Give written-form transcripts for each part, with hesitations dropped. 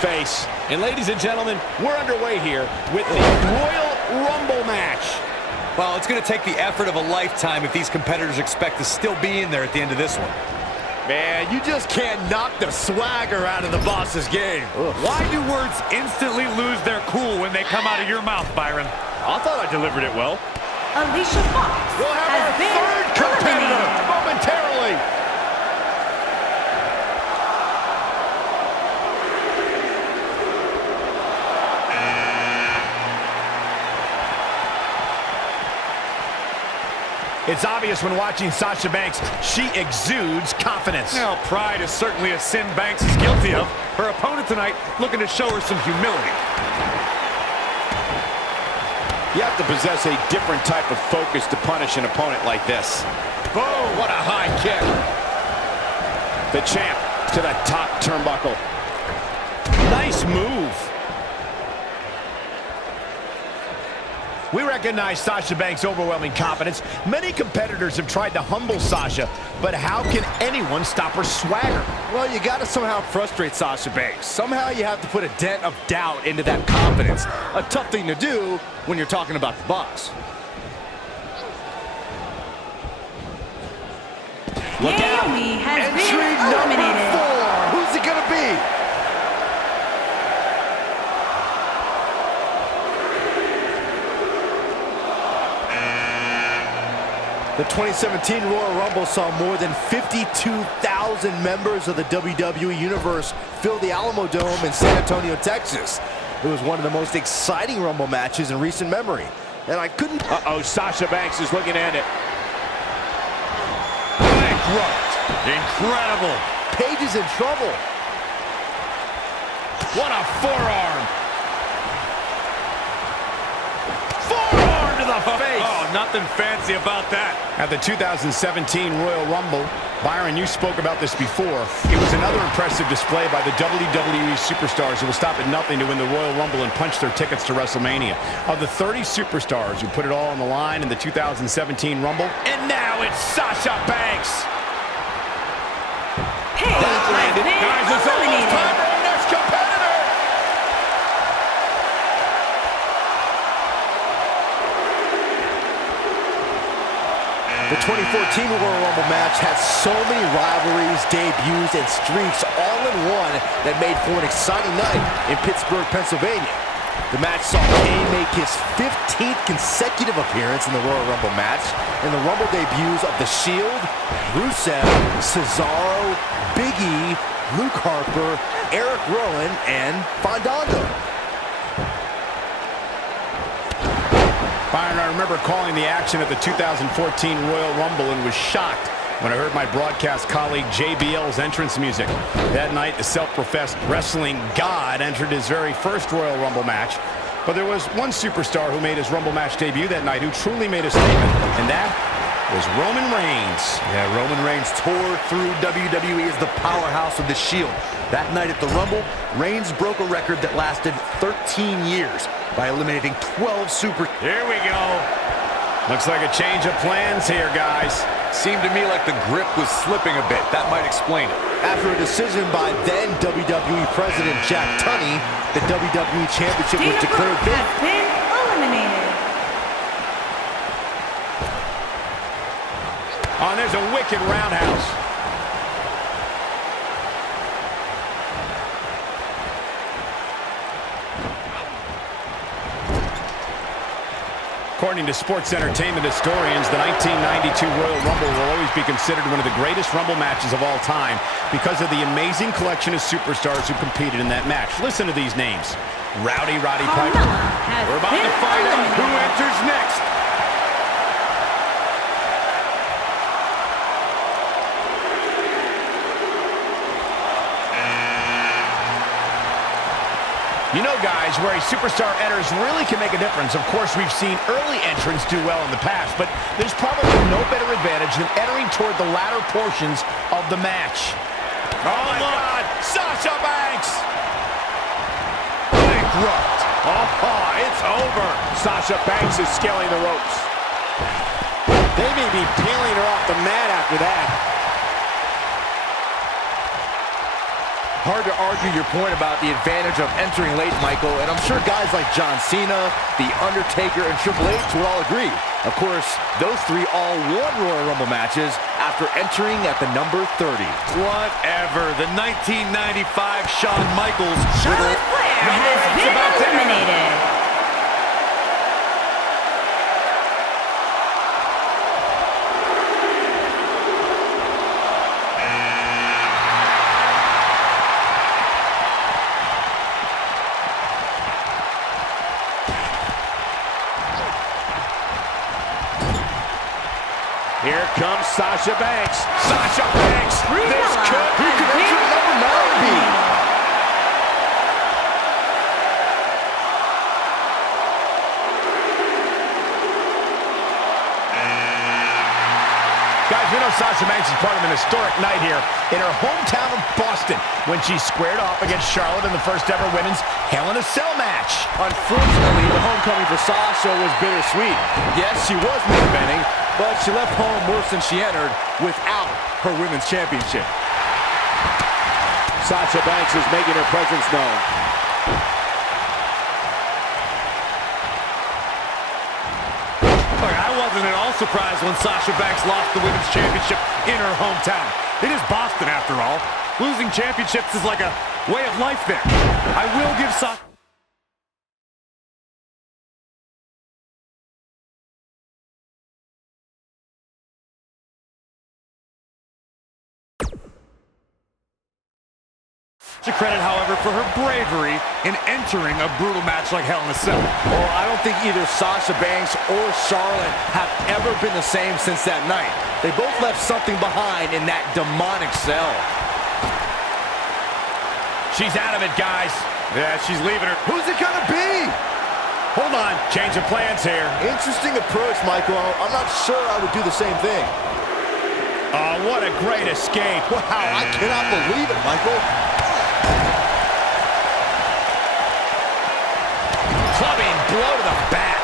face. And ladies and gentlemen, we're underway here with the Royal Rumble match. Well, it's going to take the effort of a lifetime if these competitors expect to still be in there at the end of this one. Man, you just can't knock the swagger out of the boss's game. Why do words instantly lose their cool when they come out of your mouth, Byron? I thought I delivered it well. Alicia Fox We'll have has our been third competitor eliminated. momentarily. It's obvious when watching Sasha Banks, she exudes confidence. Now, pride is certainly a sin Banks is guilty of. Her opponent tonight looking to show her some humility. You have to possess a different type of focus to punish an opponent like this. Boom! What a high kick. The champ to the top turnbuckle. Nice move. We recognize Sasha Banks' overwhelming confidence. Many competitors have tried to humble Sasha, but how can anyone stop her swagger? Well, you got to somehow frustrate Sasha Banks. Somehow you have to put a dent of doubt into that confidence. A tough thing to do when you're talking about the boss. Look out. Naomi has Entry been number eliminated. 4. Who's it gonna be? The 2017 Royal Rumble saw more than 52,000 members of the WWE Universe fill the Alamo Dome in San Antonio, Texas. It was one of the most exciting Rumble matches in recent memory. And I couldn't... Uh-oh, Sasha Banks is looking at it. Incredible. Paige is in trouble. What a forearm. Forearm to the face. Oh, nothing fancy about that. At the 2017 Royal Rumble, Byron, you spoke about this before. It was another impressive display by the WWE superstars who will stop at nothing to win the Royal Rumble and punch their tickets to WrestleMania. Of the 30 superstars who put it all on the line in the 2017 Rumble, and now it's Sasha Banks. Paige has been Guys, it's almost eliminated. time for our next competitor. The 2014 Royal Rumble match had so many rivalries, debuts, and streaks all in one that made for an exciting night in Pittsburgh, Pennsylvania. The match saw Kane make his 15th consecutive appearance in the Royal Rumble match, and the Rumble debuts of The Shield, Rusev, Cesaro, Big E, Luke Harper, Eric Rowan, and Fandango. Byron, I remember calling the action at the 2014 Royal Rumble and was shocked when I heard my broadcast colleague JBL's entrance music. That night, the self-professed wrestling god entered his very first Royal Rumble match. But there was one superstar who made his Rumble match debut that night who truly made a statement, and that was Roman Reigns. Yeah, Roman Reigns tore through WWE as the powerhouse of the Shield. That night at the Rumble, Reigns broke a record that lasted 13 years by eliminating 12 super... Here we go. Looks like a change of plans here, guys. Seemed to me like the grip was slipping a bit. That might explain it. After a decision by then WWE President Jack Tunney, the WWE Championship was Dana declared Brooke vacant. has been eliminated. Oh, and there's a wicked roundhouse. According to sports entertainment historians, the 1992 Royal Rumble will always be considered one of the greatest Rumble matches of all time because of the amazing collection of superstars who competed in that match. Listen to these names. Roddy Piper. We're about to find out who enters next. You know, guys, where a superstar enters really can make a difference. Of course, we've seen early entrants do well in the past, but there's probably no better advantage than entering toward the latter portions of the match. Oh, my God! Sasha Banks! Bankrupt. Oh, it's over. Sasha Banks is scaling the ropes. They may be peeling her off the mat after that. Hard to argue your point about the advantage of entering late, Michael, and I'm sure guys like John Cena, The Undertaker, and Triple H would all agree. Of course, those three all won Royal Rumble matches after entering at the number 30. Whatever. The 1995 Shawn Michaels. Charlotte Flair has been eliminated. Here comes Sasha Banks. Sasha Banks. Who could enter number 9 be? Guys, we know Sasha Banks is part of an historic night here in her hometown of Boston when she squared off against Charlotte in the first ever women's Hell in a Cell match. Unfortunately, the homecoming for Sasha was bittersweet. Yes, she was main eventing, but she left home worse than she entered without her women's championship. Sasha Banks is making her presence known. Look, I wasn't at all surprised when Sasha Banks lost the women's championship in her hometown. It is Boston, after all. Losing championships is like a way of life there. I will give Sasha... credit, however, for her bravery in entering a brutal match like Hell in a Cell. Well, I don't think either Sasha Banks or Charlotte have ever been the same since that night. They both left something behind in that demonic cell. She's out of it, guys. Yeah, she's leaving her. Who's it gonna be? Hold on, change of plans here. Interesting approach, Michael. I'm not sure I would do the same thing. Oh, what a great escape. Wow, I cannot believe it, Michael. Clubbing blow to the back.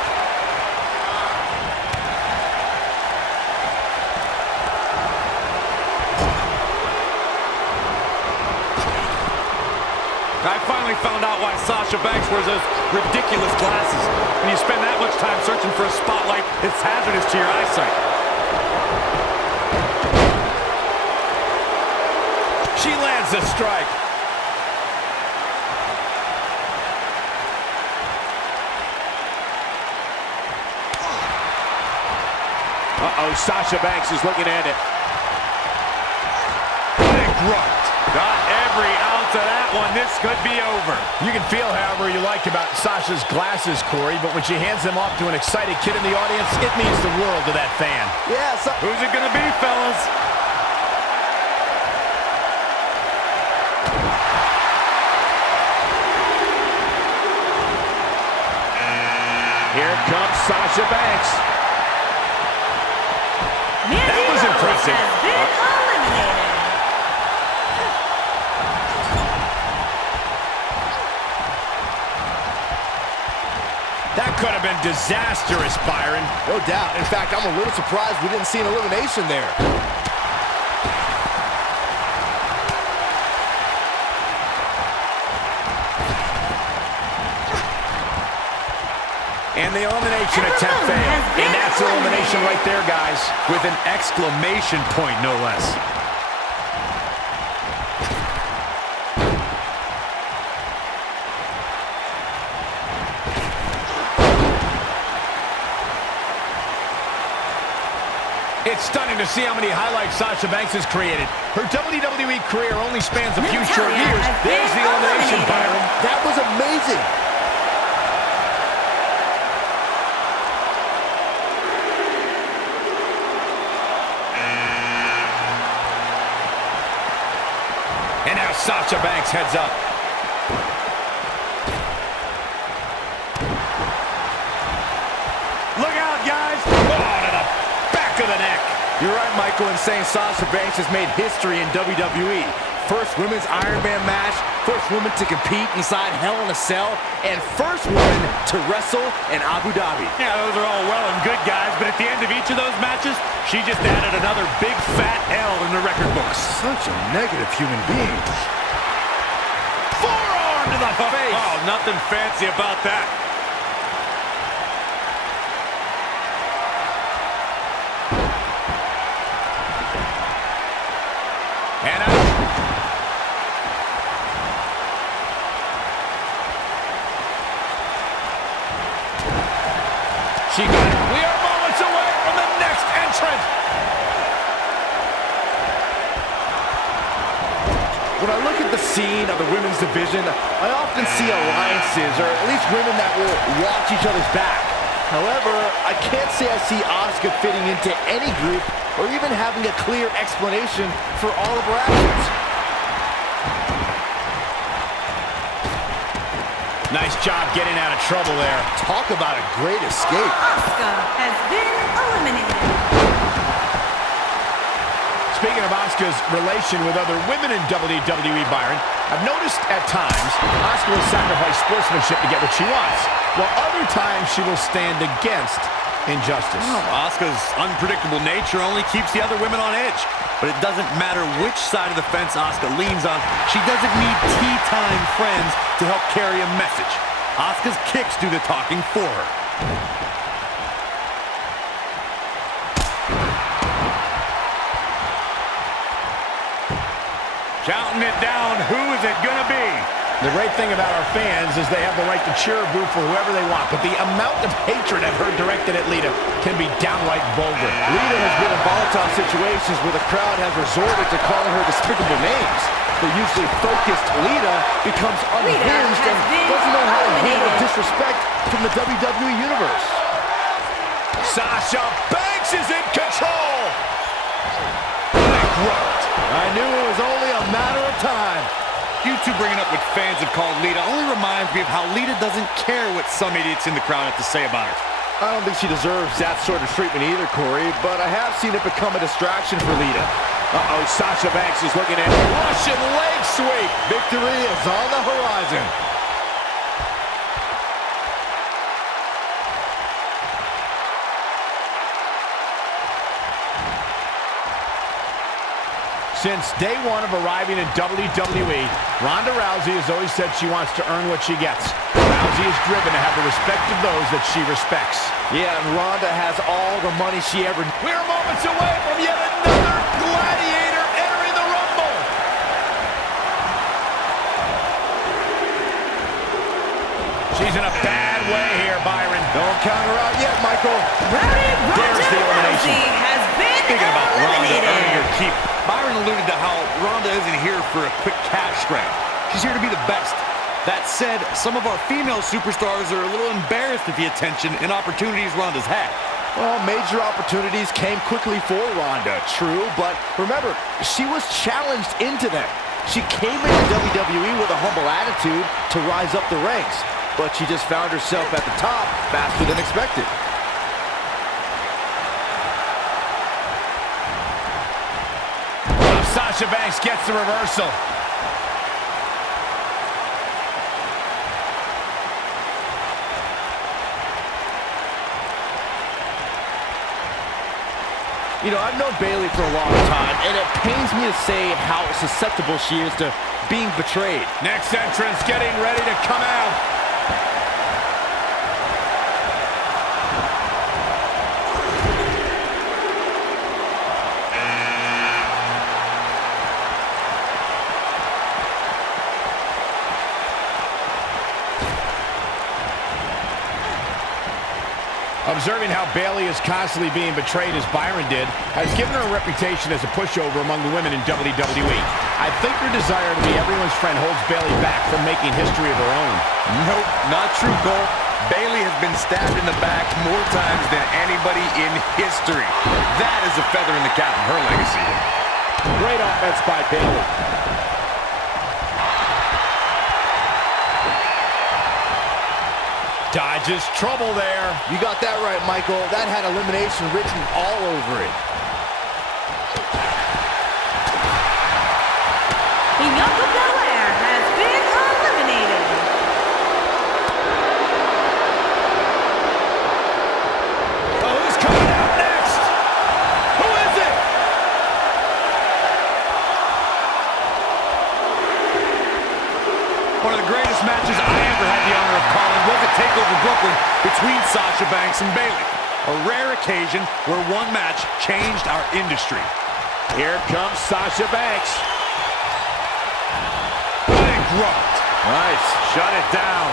I finally found out why Sasha Banks wears those ridiculous glasses. When you spend that much time searching for a spotlight, it's hazardous to your eyesight. She lands a strike. Uh-oh, Sasha Banks is looking at it. Big grunt. Got every ounce of that one. This could be over. You can feel however you like about Sasha's glasses, Corey, but when she hands them off to an excited kid in the audience, it means the world to that fan. Yeah, Who's it gonna be, fellas? here comes Sasha Banks. That was impressive. Has been eliminated. That could have been disastrous, Byron. No doubt. In fact, I'm a little surprised we didn't see an elimination there. And the elimination attempt failed. And that's elimination right there, guys. With an exclamation point, no less. It's stunning to see how many highlights Sasha Banks has created. Her WWE career only spans a few short years. There's the elimination, Byron. That was amazing. And now Sasha Banks heads up. Look out, guys! Oh, to the back of the neck. You're right, Michael, in saying Sasha Banks has made history in WWE. First women's Iron Man match, first woman to compete inside Hell in a Cell, and first woman to wrestle in Abu Dhabi. Yeah, those are all well and good, guys, but at the end of each of those matches, she just added another big fat L in the record books. Such a negative human being. Forearm to the face. Oh, nothing fancy about that. And out. She got it. We are moments away from the next entrant. When I look at the scene of the women's division, I often see alliances, or at least women that will watch each other's back. However, I can't say I see Asuka fitting into any group or even having a clear explanation for all of her actions. Nice job getting out of trouble there. Talk about a great escape. Asuka has been eliminated. Speaking of Asuka's relation with other women in WWE, Byron, I've noticed at times Asuka will sacrifice sportsmanship to get what she wants, while other times she will stand against injustice. Asuka's unpredictable nature only keeps the other women on edge. But it doesn't matter which side of the fence Asuka leans on. She doesn't need tea-time friends to help carry a message. Asuka's kicks do the talking for her. Counting it down, who is it gonna be? The great thing about our fans is they have the right to cheer or boo for whoever they want, but the amount of hatred I've heard directed at Lita can be downright vulgar. Lita has been in volatile situations where the crowd has resorted to calling her despicable names. The usually focused Lita becomes unhinged and doesn't know how to handle disrespect from the WWE Universe. Sasha Banks is in control! I knew it was only a matter of time. You two bringing up what fans have called Lita only reminds me of how Lita doesn't care what some idiots in the crowd have to say about her. I don't think she deserves that sort of treatment either, Corey, but I have seen it become a distraction for Lita. Uh-oh, Sasha Banks is looking at a Russian leg sweep. Victory is on the horizon. Since day one of arriving in WWE, Ronda Rousey has always said she wants to earn what she gets. Rousey is driven to have the respect of those that she respects. Yeah, and Ronda has all the money she ever... We're moments away from yet another gladiator entering the Rumble. She's in a bad way here, Byron. Don't count her out yet, Michael. There's the elimination. Rousey has been Speaking about Ronda eliminated. earning her keep, Byron alluded to how Ronda isn't here for a quick cash grab. She's here to be the best. That said, some of our female superstars are a little embarrassed at the attention and opportunities Ronda's had. Well, major opportunities came quickly for Ronda, true, but remember, she was challenged into them. She came into WWE with a humble attitude to rise up the ranks, but she just found herself at the top faster than expected. Sasha Banks gets the reversal. You know, I've known Bayley for a long time, and it pains me to say how susceptible she is to being betrayed. Next entrance getting ready to come out. Observing how Bayley is constantly being betrayed as Byron did has given her a reputation as a pushover among the women in WWE. I think her desire to be everyone's friend holds Bayley back from making history of her own. Nope, not true, Cole. Bayley has been stabbed in the back more times than anybody in history. That is a feather in the cap of her legacy. Great offense by Bayley. Dodges trouble there. You got that right, Michael. That had elimination written all over it. Bianca Belair has been eliminated. Oh, who's coming out next? Who is it? One of the greatest matches I ever had the honor of calling was a TakeOver Brooklyn between Sasha Banks and Bayley. A rare occasion where one match changed our industry. Here comes Sasha Banks. Bankrupt. Nice. Shut it down.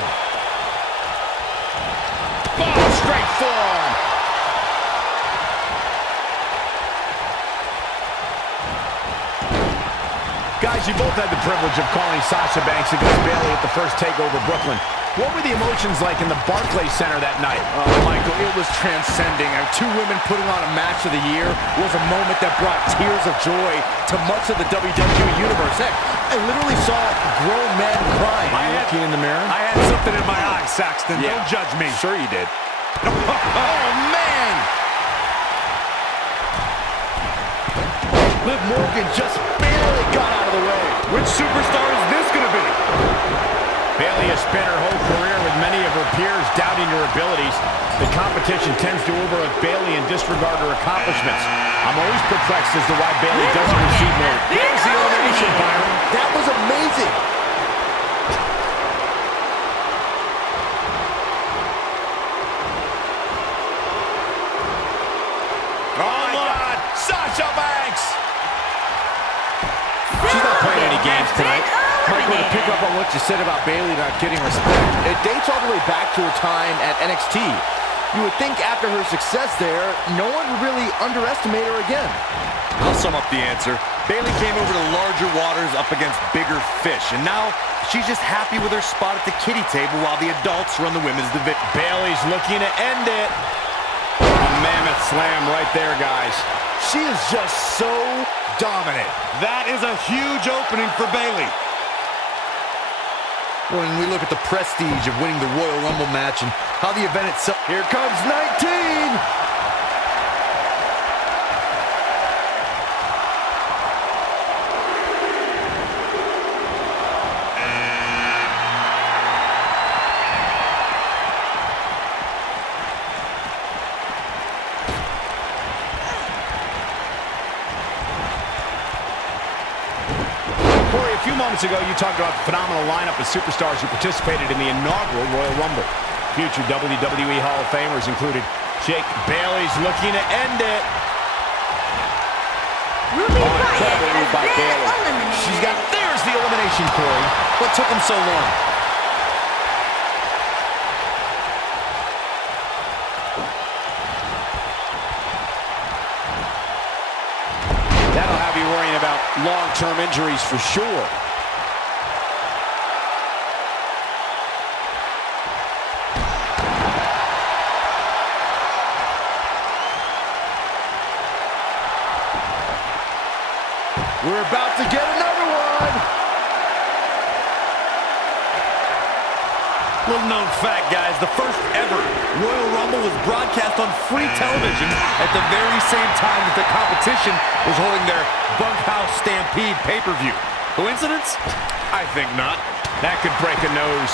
Oh, straight forearm. Guys, you both had the privilege of calling Sasha Banks against Bayley at the first TakeOver Brooklyn. What were the emotions like in the Barclays Center that night? Oh, Michael, it was transcending. Two women putting on a match of the year was a moment that brought tears of joy to much of the WWE Universe. Heck, I literally saw grown men crying. Looking in the mirror? I had something in my eye, Saxton. Yeah. Don't judge me. Sure you did. Oh, man! Liv Morgan just barely got out of the way. Which superstar is this going to be? Bayley has spent her whole career with many of her peers doubting her abilities. The competition tends to overlook Bayley and disregard her accomplishments. I'm always perplexed as to why Bayley doesn't receive more. There's the elimination, Byron. That was amazing. Oh, my God! Sasha Banks! She's not playing any games tonight. Michael, to pick up on what you said about Bayley not getting respect, it dates all the way back to her time at NXT. You would think after her success there, no one would really underestimate her again. I'll sum up the answer. Bayley came over to larger waters up against bigger fish, and now she's just happy with her spot at the kiddie table while the adults run the women's division. Bayley's looking to end it. A mammoth slam right there, guys. She is just so dominant. That is a huge opening for Bayley. When we look at the prestige of winning the Royal Rumble match and how the event itself... Here comes 19! Corey, a few moments ago, you talked about the phenomenal lineup of superstars who participated in the inaugural Royal Rumble. Future WWE Hall of Famers included Jake Bayley's looking to end it. Ruby Riott incredible move has by been Bayley. eliminated. She's got, there's the elimination, Corey. What took him so long? That'll have you worrying about long-term injuries for sure. We're about to get another one! Little known fact, guys, the first ever Royal Rumble was broadcast on free television at the very same time that the competition was holding their Bunkhouse Stampede pay-per-view. Coincidence? I think not. That could break a nose.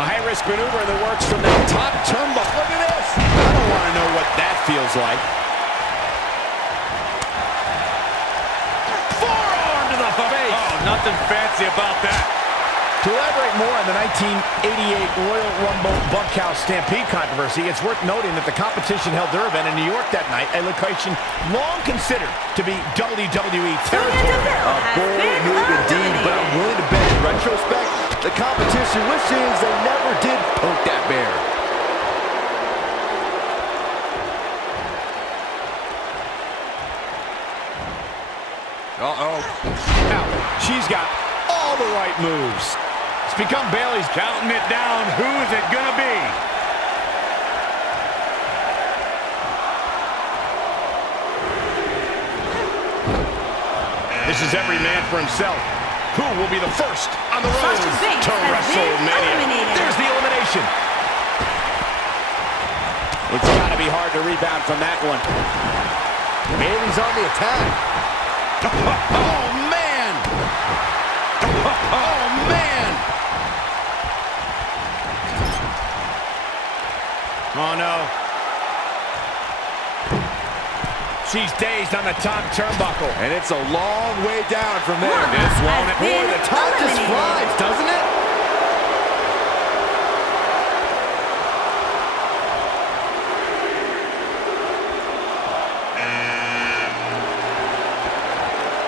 A high-risk maneuver in the works from the top turnbuckle. Look at this! I don't want to know what that feels like. Forearm to the face! Oh, nothing fancy about that. To elaborate more on the 1988 Royal Rumble Bunkhouse Stampede controversy, it's worth noting that the competition held their event in New York that night, a location long considered to be WWE territory. A bold move indeed, but I'm willing to bet in retrospect, the competition wishes they never did poke that bear. Uh-oh. Now, she's got all the right moves. It's become Bayley's Counting it down. Who is it going to be? This is every man for himself. Who will be the first on the road Sasha Banks to has been WrestleMania? eliminated. There's the elimination. It's got to be hard to rebound from that one. Bayley's on the attack. Oh, man! Oh, man! Oh, no. She's dazed on the top turnbuckle. And it's a long way down from there. This won't. Boy, the top just flies, doesn't it?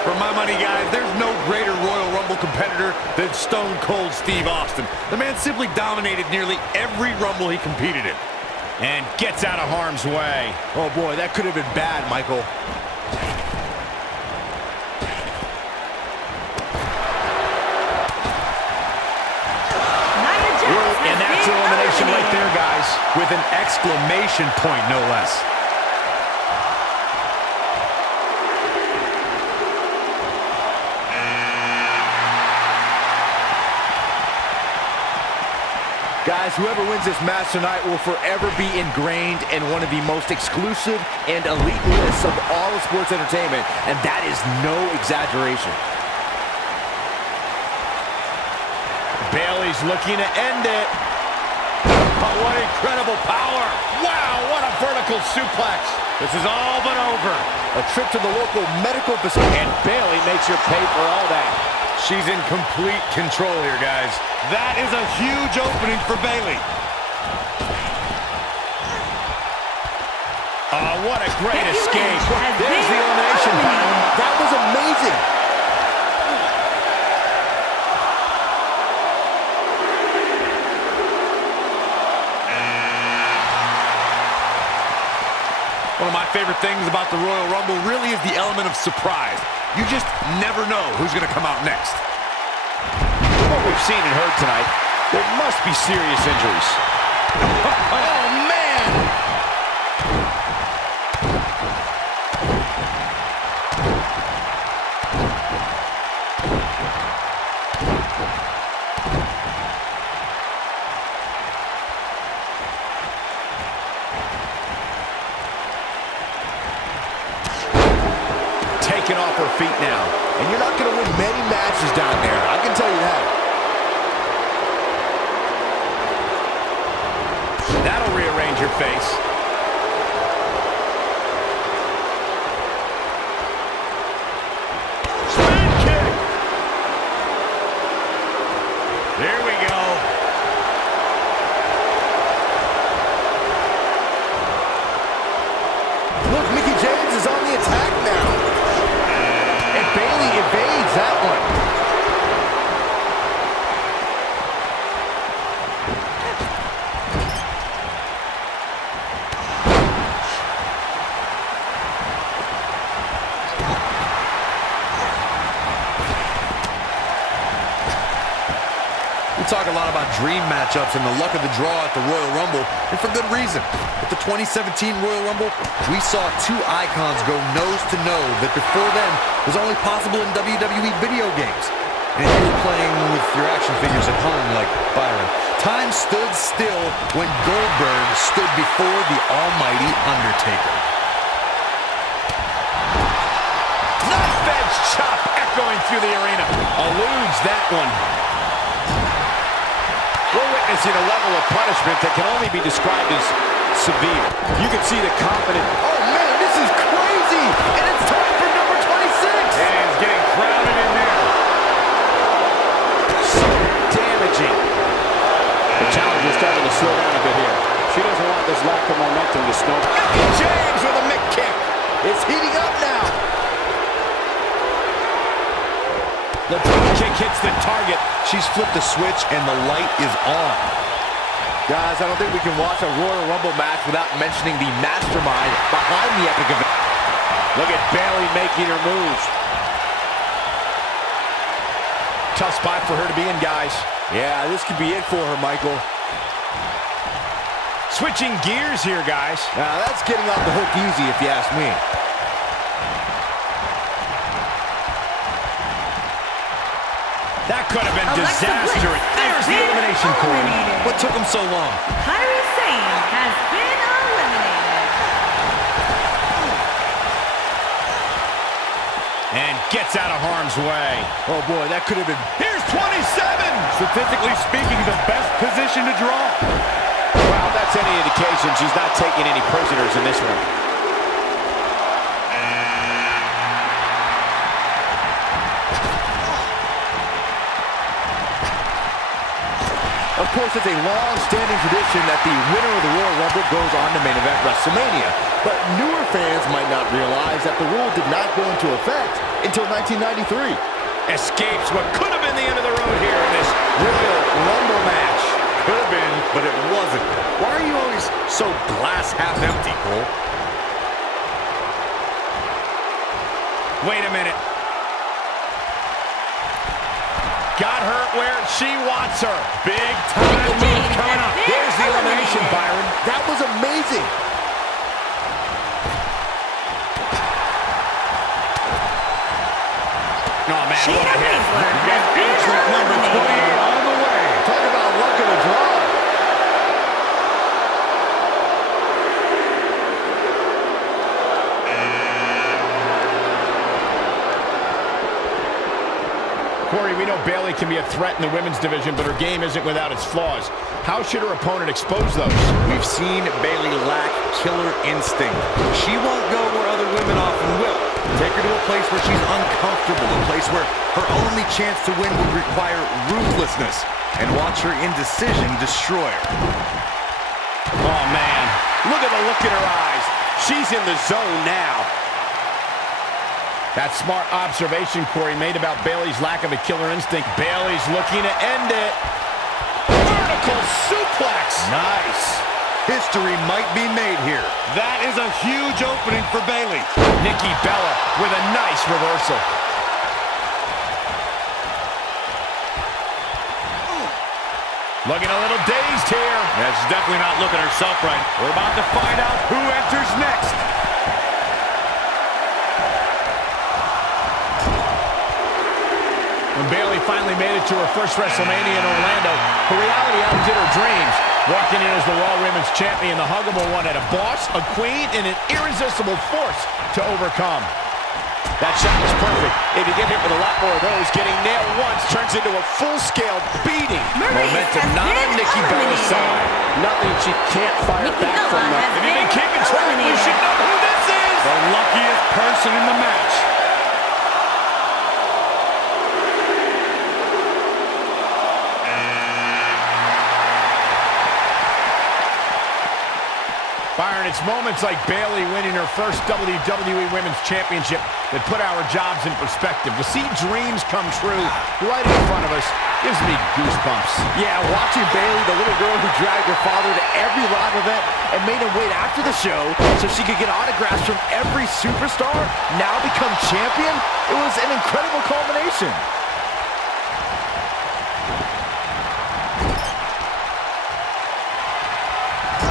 For my money, guys, there's no greater Royal Rumble competitor than Stone Cold Steve Austin. The man simply dominated nearly every Rumble he competed in. And gets out of harm's way. Oh, boy, that could have been bad, Michael. And that's elimination right there, guys. With an exclamation point, no less. Guys, whoever wins this match tonight will forever be ingrained in one of the most exclusive and elite lists of all of sports entertainment, and that is no exaggeration. Bayley's looking to end it. Oh, what incredible power! Wow, what a vertical suplex. This is all but over. A trip to the local medical facility. And Bayley makes her pay for all that. She's in complete control here, guys. That is a huge opening for Bayley. Oh, what a great escape. There's the elimination, Byron. That was amazing. One of my favorite things about the Royal Rumble really is the element of surprise. You just never know who's going to come out next. From what we've seen and heard tonight, there must be serious injuries. Oh, man! Taken off her feet now. And you're not going to win many matches down there. I can tell you that. That'll rearrange your face. Spin kick. There we go. Look, Mickie James is on the attack now. And Bayley evades that one. We talk a lot about dream matchups and the luck of the draw at the Royal Rumble, and for good reason. At the 2017 Royal Rumble, we saw two icons go nose-to-nose that before then was only possible in WWE video games. And if you're playing with your action figures at home like Byron, time stood still when Goldberg stood before the almighty Undertaker. Knife edge chop echoing through the arena. Eludes that one. We're witnessing a level of punishment that can only be described as severe. You can see the confident. Oh, man, this is crazy. And it's time for number 26. And it's getting crowded in there. So damaging. The challenge is starting to slow down a bit here. She doesn't want this lack of momentum to snow. James with a mick kick. It's heating up now. The drop kick hits the target. She's flipped the switch and the light is on. Guys, I don't think we can watch a Royal Rumble match without mentioning the mastermind behind the epic event. Look at Bayley making her moves. Tough spot for her to be in, guys. Yeah, this could be it for her, Michael. Switching gears here, guys. Now, that's getting off the hook easy, if you ask me. That could have been disastrous. There's the elimination cord. What took them so long? Kairi Sane has been eliminated. And gets out of harm's way. Oh, boy, that could have been... Here's 27! Statistically speaking, the best position to draw. Well, that's any indication she's not taking any prisoners in this one. Of course, it's a long-standing tradition that the winner of the Royal Rumble goes on to main event WrestleMania. But newer fans might not realize that the rule did not go into effect until 1993. Escapes what could have been the end of the road here in this Royal Rumble match. Could have been, but it wasn't. Why are you always so glass half empty, Cole? Wait a minute. Got her where she wants her. Big time move coming up. There's the elimination, Byron. That was amazing. Oh, man, Shayna what a hit. Baszler You got has been entrant number 28 eliminated. on the way. Talk about luck of the draw. Corey, we know Bayley can be a threat in the women's division, but her game isn't without its flaws. How should her opponent expose those? We've seen Bayley lack killer instinct. She won't go where other women often will. Take her to a place where she's uncomfortable, a place where her only chance to win would require ruthlessness, and watch her indecision destroy her. Oh, man. Look at the look in her eyes. She's in the zone now. That smart observation Corey made about Bayley's lack of a killer instinct. Bayley's looking to end it. Vertical suplex. Nice. History might be made here. That is a huge opening for Bayley. Nikki Bella with a nice reversal. Looking a little dazed here. Yeah, she's definitely not looking herself right. We're about to find out who enters next. When Bayley finally made it to her first WrestleMania in Orlando, her reality outdid her dreams. Walking in as the Raw Women's Champion, the Huggable One had a boss, a queen, and an irresistible force to overcome. That shot was perfect. If you get hit with a lot more of those, getting nailed once turns into a full-scale beating. Momentum not on Nikki Bella's side. Nothing she can't fire Nikki back Bella from the... has If you've been been keeping track, you eliminated. should know who this is. The luckiest person in the match. Byron, it's moments like Bayley winning her first WWE Women's Championship that put our jobs in perspective. To see dreams come true right in front of us gives me goosebumps. Yeah, watching Bayley, the little girl who dragged her father to every live event and made him wait after the show so she could get autographs from every superstar, now become champion, it was an incredible culmination.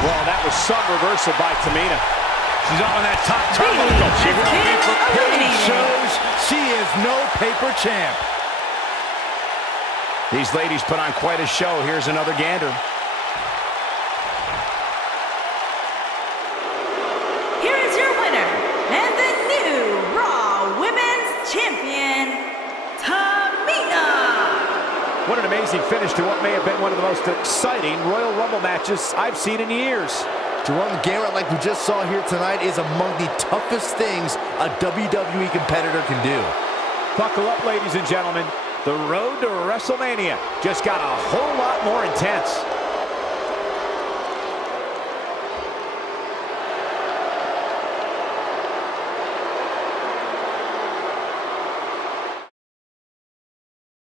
Well, that was some reversal by Tamina. She's up on that top Bayley turnbuckle. has She will be been for eliminated. Shows she is no paper champ. These ladies put on quite a show. Here's another gander. Here is your winner and the new Raw Women's Champion, Tamina. What an amazing finish to what may have been one of the most exciting Royal Rumble matches I've seen in years. To run the gamut like we just saw here tonight is among the toughest things a WWE competitor can do. Buckle up, ladies and gentlemen. The road to WrestleMania just got a whole lot more intense.